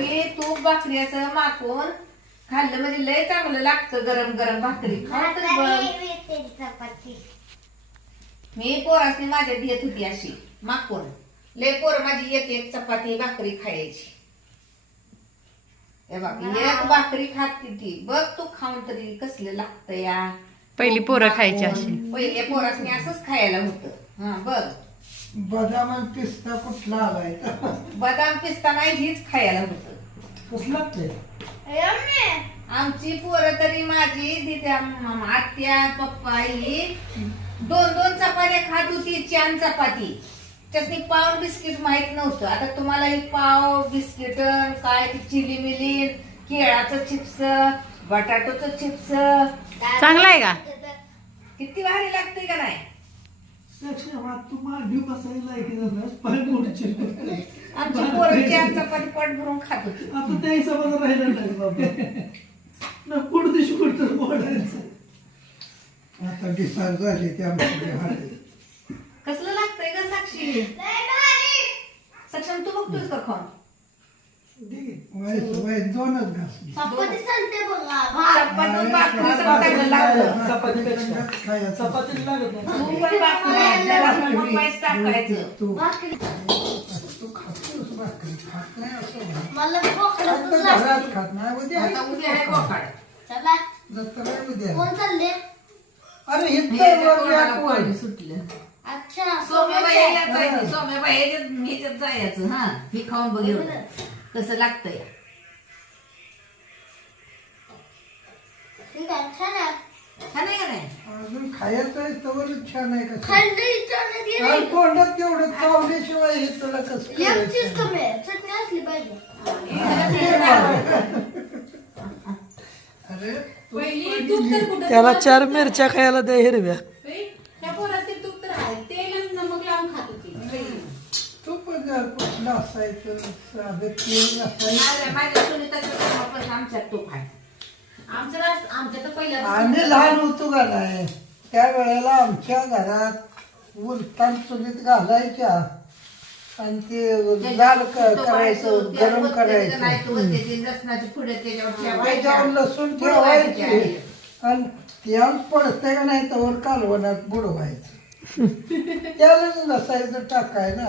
भाकरी तूप भाकरी असं माकून खाल्लं म्हणजे लय चांगलं लागतं. गरम गरम भाकरी खात चपाती मी पोरासनी माझ्या देत होती अशी माकून. लय पोर माझी एक एक चपाती भाकरी खायची. हे बघ एक भाकरी खात ती बघ तू खाऊन तरी कसलं लागतं या. पहिली पोरं खायची अशी. पहिले पोरासनी असंच खायला होतं. हा बघ बदाम आणि पिस्ता कुठला आलाय बदाम पिस्ता नाही हीच खायला होतं. कसं लागतंय आमची पोरं तरी माझी तिथे आत्या पप्पा ही 2-2 चपात्या खात होती. 4 चपाती. त्यासनी पाव बिस्किट माहित नव्हतं. आता तुम्हाला ही पाव बिस्किट काय चिली मिली केळाचं चिप्स बटाटोचं चिप्स चांगला आहे का? किती भारी लागते का नाही. तू मांडी बसायला पाय मोडचे आमची पोरं 4 चपाती पोट भरून खात होती. आता त्या हिशोबानं राहिलं नाही बाबा ना पुढ दिवशी कुठं मोडायचं. आता डिसार झाली त्यामुळे कसलं लागतंय का साक्षी. सक्षम तू बघतोस का खाऊन. दोनच घासली चपाती सांगते बघा चपाती भाकरी चांगलं लागतं. चपाती लागत तू पण भाकरी जरा मग पैसे टाकायचं. तू भाकरी तू खातोस भाकरी खात नाही असं मला खोकला फक्त घरात खात नाही उद्या आता उद्या आहे कोकाड. चला जत्रा आहे उद्या. कोण चालले अरे हे इथं जे वर कोणाला व्याकुळ. पाणी सुटलं. अच्छा सोम्याबाई यायला जायचं. सोम्याबाई ह्याच्यात जायचं. हा हे खाऊन बघ एवढं कसं लागतंय. ठीक आहे छान आहे छान आहे का नाही. अजून खायचं आहे तर छान आहे का थंडी चटणी अरे तोंडात तेवढं चावल्याशिवाय हे तुला कसं एक चीज करायचं? कमी आहे चटणी असली पाहिजे अरे पहिली तूप तर कुठं त्याला 4 मिरच्या खायला द्या हिरव्या. त्या पोराचे तूप तर आहे. तेल आणि नमक लावून खात होती. तू पण जर कुठलं असायचं साधं तेल नसायचं. माझ्या सुनीताच्या तुपापासून आमच्यात तूप आहे. आमच्या तर पहिल्या आम्ही लहान होतो का नाही त्यावेळेला आमच्या घरात उलटान चुलीत घालायच्या आणि ते लाल करायचं गरम करायचं लसणाची पुढे त्याच्यावर लसूण ठेवायची आणि तेल पडतंय का नाही तर कालवणात बुडवायचं त्याला नसायचं टाकाय ना